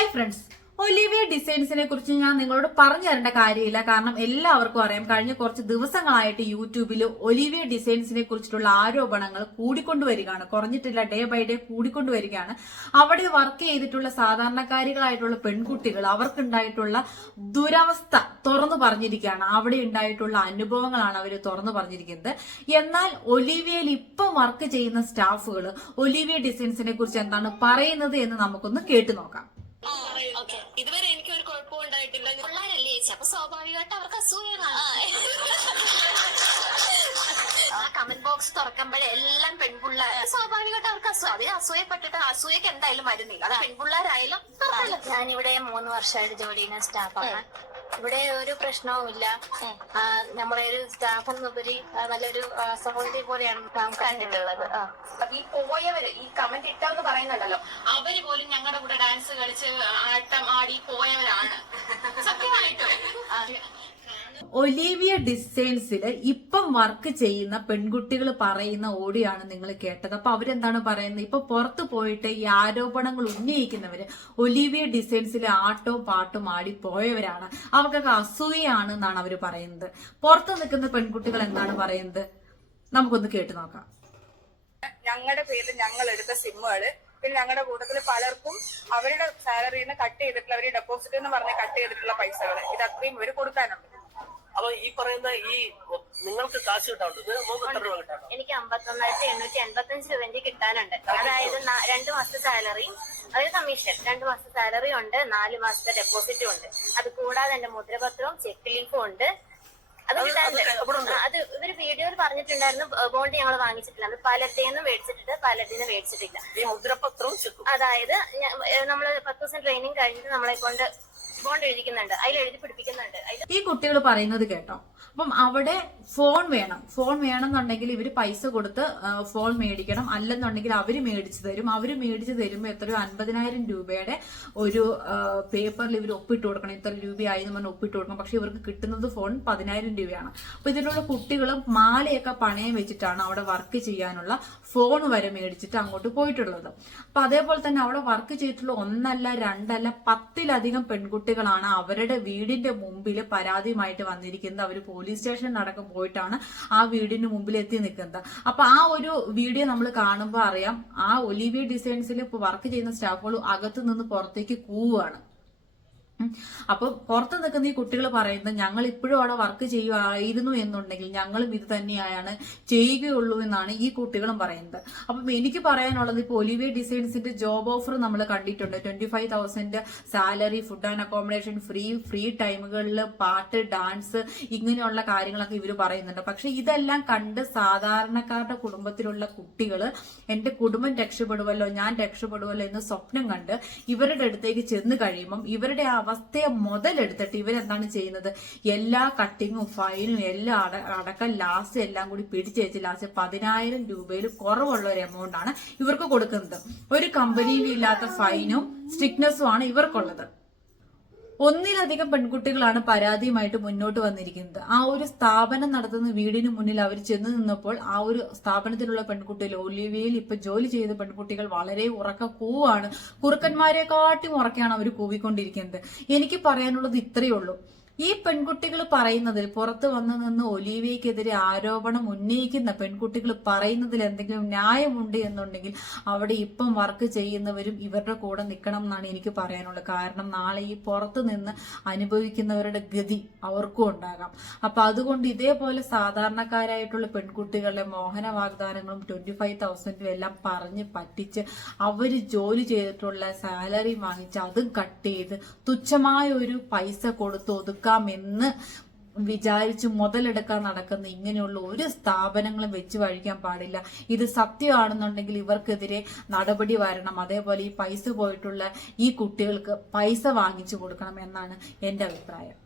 Hi friends, Olivia ഡിസൈൻസിനെ കുറിച്ച് ഞാൻ നിങ്ങളോട് പറഞ്ഞു തരേണ്ട കാര്യമില്ല. കാരണം എല്ലാവർക്കും അറിയാം, കഴിഞ്ഞ കുറച്ച് ദിവസങ്ങളായിട്ട് യൂട്യൂബിൽ ഒലിവിയ ഡിസൈൻസിനെ കുറിച്ചിട്ടുള്ള ആരോപണങ്ങൾ കൂടിക്കൊണ്ടുവരികയാണ്. കുറഞ്ഞിട്ടില്ല, ഡേ ബൈ ഡേ കൂടിക്കൊണ്ടുവരികയാണ്. അവിടെ വർക്ക് ചെയ്തിട്ടുള്ള സാധാരണക്കാരികളായിട്ടുള്ള പെൺകുട്ടികൾ അവർക്കുണ്ടായിട്ടുള്ള ദുരവസ്ഥ തുറന്നു പറഞ്ഞിരിക്കുകയാണ്. അവിടെ ഉണ്ടായിട്ടുള്ള അനുഭവങ്ങളാണ് അവർ തുറന്നു പറഞ്ഞിരിക്കുന്നത്. എന്നാൽ ഒലിവിയയിൽ ഇപ്പം വർക്ക് ചെയ്യുന്ന സ്റ്റാഫുകൾ ഒലിവിയ ഡിസൈൻസിനെ കുറിച്ച് എന്താണ് പറയുന്നത് എന്ന് നമുക്കൊന്ന് കേട്ടു നോക്കാം. ഇതുവരെ എനിക്ക് ഒരു കുഴപ്പവും ഉണ്ടായിട്ടില്ല. പിള്ളേരല്ലേ ചേച്ചി, അപ്പൊ സ്വാഭാവികമായിട്ട് അവർക്ക് അസൂയ കാണും. ആ കമന്റ് ബോക്സ് തുറക്കുമ്പോഴേ എല്ലാം പെൺപിള്ളേർ, സ്വാഭാവികമായിട്ട് അവർക്ക് അസൂയപ്പെട്ടിട്ട് അസൂയക്ക് എന്തായാലും മരുന്നില്ല. അത് പെൺപിള്ളേരായാലും. ഞാനിവിടെ 3 വർഷമായിട്ട് ജോലി ചെയ്യുന്ന സ്റ്റാഫാണ്. ഇവിടെ ഒരു പ്രശ്നവുമില്ല. നമ്മളെ ഒരു സ്റ്റാഫ് എന്നുപരി നല്ലൊരു സഹോദരി പോലെയാണ് കണ്ടിട്ടുള്ളത്. ഈ പോയവര് ഈ കമന്റ് ഇട്ടെന്ന് പറയുന്നുണ്ടല്ലോ, അവര് പോലും ഞങ്ങളുടെ കൂടെ ഡാൻസ് കളിച്ച് ആട്ടം ആടി പോയവരാണ് സത്യമായിട്ടും. ഒലിവിയ ഡിസൈൻസിൽ ഇപ്പം വർക്ക് ചെയ്യുന്ന പെൺകുട്ടികൾ പറയുന്ന ഓഡിയാണ് നിങ്ങൾ കേട്ടത്. അപ്പൊ അവരെന്താണ് പറയുന്നത്? ഇപ്പൊ പുറത്തു പോയിട്ട് ഈ ആരോപണങ്ങൾ ഉന്നയിക്കുന്നവര് ഒലിവിയ ഡിസൈൻസിൽ ആട്ടവും പാട്ടും ആടി പോയവരാണ്, അവർക്കൊക്കെ അസൂയാണ് എന്നാണ് അവര് പറയുന്നത്. പുറത്തു നിൽക്കുന്ന പെൺകുട്ടികൾ എന്താണ് പറയുന്നത്? നമുക്കൊന്ന് കേട്ടു നോക്കാം. ഞങ്ങളുടെ പേരിൽ ഞങ്ങൾ എടുത്ത സിമ്മുകള്, പിന്നെ ഞങ്ങളുടെ കൂട്ടത്തിൽ പലർക്കും അവരുടെ സാലറിന്ന് കട്ട് ചെയ്തിട്ടുള്ള അവര് ഡെപ്പോസിറ്റ് എന്ന് പറഞ്ഞ് കട്ട് ചെയ്തിട്ടുള്ള പൈസകൾ ഇത് അത്രയും ഇവര് കൊടുക്കാനുണ്ട്. അപ്പൊ ഈ പറയുന്ന ഈ നിങ്ങൾക്ക് കാശ് കിട്ടാറുണ്ട്, എനിക്ക് 51,885 രൂപ എനിക്ക് കിട്ടാനുണ്ട്. അതായത് 2 മാസത്തെ സാലറി, അതായത് കമ്മീഷൻ 2 മാസത്തെ സാലറി ഉണ്ട്, 4 മാസത്തെ ഡെപ്പോസിറ്റും ഉണ്ട്. അത് കൂടാതെ എന്റെ മുദ്രപത്രവും ചെക്ക് ലീഫും ഉണ്ട്. അത് കിട്ടാനുണ്ട്. അത് ഇവര് വീഡിയോയിൽ പറഞ്ഞിട്ടുണ്ടായിരുന്നു. ബോണ്ട് ഞങ്ങൾ വാങ്ങിച്ചിട്ടില്ല, അത് പലരുടെയും മേടിച്ചിട്ടിട്ട് പലരുടെയും മേടിച്ചിട്ടില്ല. ഈ മുദ്രപത്രവും അതായത് നമ്മള് 10 ദിവസം ട്രെയിനിങ് കഴിഞ്ഞിട്ട് നമ്മളെ കൊണ്ട് ബോണ്ട് എഴുതിക്കുന്നുണ്ട്, അതിൽ എഴുതി പിടിപ്പിക്കുന്നുണ്ട്. ഈ കുട്ടികൾ പറയുന്നത് കേട്ടോ. അപ്പം അവിടെ ഫോൺ വേണമെന്നുണ്ടെങ്കിൽ ഇവര് പൈസ കൊടുത്ത് ഫോൺ മേടിക്കണം. അല്ലെന്നുണ്ടെങ്കിൽ അവര് മേടിച്ചു തരും. അവര് മേടിച്ചു തരുമ്പോ എത്രയോ 50,000 രൂപയുടെ ഒരു പേപ്പറിൽ ഇവർ ഒപ്പിട്ട് കൊടുക്കണം. ഇത്ര രൂപയായി എന്ന് പറഞ്ഞ് ഒപ്പിട്ട് കൊടുക്കണം. പക്ഷെ ഇവർക്ക് കിട്ടുന്നത് ഫോൺ 10,000 രൂപയാണ്. അപ്പൊ ഇതിലുള്ള കുട്ടികൾ മാലയൊക്കെ പണയം വെച്ചിട്ടാണ് അവിടെ വർക്ക് ചെയ്യാനുള്ള ഫോൺ വരെ മേടിച്ചിട്ട് അങ്ങോട്ട് പോയിട്ടുള്ളത്. അപ്പൊ അതേപോലെ തന്നെ അവിടെ വർക്ക് ചെയ്തിട്ടുള്ള 1 അല്ല 2 അല്ല 10-ലധികം പെൺകുട്ടികളാണ് അവരുടെ വീടിന്റെ മുമ്പിൽ പരാതിയുമായിട്ട് വന്നിരിക്കുന്നത്. അവര് പോലീസ് സ്റ്റേഷൻ അടക്കം പോയിട്ടാണ് ആ വീടിന് മുമ്പിൽ എത്തി നിൽക്കുന്നത്. അപ്പൊ ആ ഒരു വീഡിയോ നമ്മൾ കാണുമ്പോൾ അറിയാം, ആ ഒലിവിയ ഡിസൈൻസിൽ ഇപ്പൊ വർക്ക് ചെയ്യുന്ന സ്റ്റാഫുകൾ അകത്ത് നിന്ന് പുറത്തേക്ക് കൂവാണ്. അപ്പൊ പുറത്ത് നിൽക്കുന്ന ഈ കുട്ടികൾ പറയുന്നത്, ഞങ്ങൾ ഇപ്പോഴും അവിടെ വർക്ക് ചെയ്യുമായിരുന്നു എന്നുണ്ടെങ്കിൽ ഞങ്ങളും ഇത് തന്നെയാണ് ചെയ്യുകയുള്ളൂ എന്നാണ് ഈ കുട്ടികളും പറയുന്നത്. അപ്പം എനിക്ക് പറയാനുള്ളത്, ഇപ്പൊ ഒലിവിയ ഡിസൈൻസിന്റെ ജോബ് ഓഫർ നമ്മൾ കണ്ടിട്ടുണ്ട്. 25,000 salary, food and accommodation free ടൈമുകളിൽ പാട്ട്, ഡാൻസ്, ഇങ്ങനെയുള്ള കാര്യങ്ങളൊക്കെ ഇവർ പറയുന്നുണ്ട്. പക്ഷെ ഇതെല്ലാം കണ്ട് സാധാരണക്കാരുടെ കുടുംബത്തിലുള്ള കുട്ടികൾ എന്റെ കുടുംബം രക്ഷപ്പെടുമല്ലോ, ഞാൻ രക്ഷപ്പെടുമല്ലോ എന്ന് സ്വപ്നം കണ്ട് ഇവരുടെ അടുത്തേക്ക് ചെന്ന് കഴിയുമ്പം ഇവരുടെ അവസ്ഥയെ മുതലെടുത്തിട്ട് ഇവരെന്താണ് ചെയ്യുന്നത്? എല്ലാ കട്ടിങ്ങും ഫൈനും എല്ലാം അടക്കം ലാസ്റ്റ് എല്ലാം കൂടി പിടിച്ചു വെച്ച് ലാസ്റ്റ് 10,000 രൂപയിൽ കുറവുള്ള ഒരു എമൗണ്ട് ആണ് ഇവർക്ക് കൊടുക്കുന്നത്. ഒരു കമ്പനിയിലും ഇല്ലാത്ത ഫൈനും സ്ട്രിക്ട്നെസ്സും ആണ് ഇവർക്കുള്ളത്. 1-ലധികം പെൺകുട്ടികളാണ് പരാതിയുമായിട്ട് മുന്നോട്ട് വന്നിരിക്കുന്നത്. ആ ഒരു സ്ഥാപനം നടത്തുന്ന വീടിന് മുന്നിൽ അവർ ചെന്ന് നിന്നപ്പോൾ ആ ഒരു സ്ഥാപനത്തിലുള്ള പെൺകുട്ടികൾ, ഒലിവിയയിൽ ഇപ്പൊ ജോലി ചെയ്ത പെൺകുട്ടികൾ വളരെ ഉറക്ക കൂവാണ്. കുറുക്കന്മാരെക്കാട്ടും ഉറക്കെയാണ് അവർ കൂവിക്കൊണ്ടിരിക്കുന്നത്. എനിക്ക് പറയാനുള്ളത് ഇത്രയേ ഉള്ളൂ. ഈ പെൺകുട്ടികൾ പറയുന്നതിൽ, പുറത്ത് വന്നു നിന്ന് ഒലിവിയക്കെതിരെ ആരോപണം ഉന്നയിക്കുന്ന പെൺകുട്ടികൾ പറയുന്നതിൽ എന്തെങ്കിലും ന്യായമുണ്ട് എന്നുണ്ടെങ്കിൽ അവിടെ ഇപ്പം വർക്ക് ചെയ്യുന്നവരും ഇവരുടെ കൂടെ നിൽക്കണം എന്നാണ് എനിക്ക് പറയാനുള്ളത്. കാരണം നാളെ ഈ പുറത്ത് നിന്ന് അനുഭവിക്കുന്നവരുടെ ഗതി അവർക്കും ഉണ്ടാകാം. അപ്പൊ അതുകൊണ്ട് ഇതേപോലെ സാധാരണക്കാരായിട്ടുള്ള പെൺകുട്ടികളുടെ മോഹന വാഗ്ദാനങ്ങളും 25,000 എല്ലാം പറഞ്ഞ് പറ്റിച്ച് അവര് ജോലി ചെയ്തിട്ടുള്ള സാലറി വാങ്ങിച്ച് അതും കട്ട് ചെയ്ത് തുച്ഛമായ ഒരു പൈസ കൊടുത്ത് ഒതുക്കാമെന്ന് വിചാരിച്ച് മുതലെടുക്കാൻ നടക്കുന്ന ഇങ്ങനെയുള്ള ഒരു സ്ഥാപനങ്ങളും വെച്ച് വഴിക്കാൻ പാടില്ല. ഇത് സത്യമാണെന്നുണ്ടെങ്കിൽ ഇവർക്കെതിരെ നടപടി വരണം. അതേപോലെ ഈ പൈസ പോയിട്ടുള്ള ഈ കുട്ടികൾക്ക് പൈസ വാങ്ങിച്ചു കൊടുക്കണം എന്നാണ് എന്റെ അഭിപ്രായം.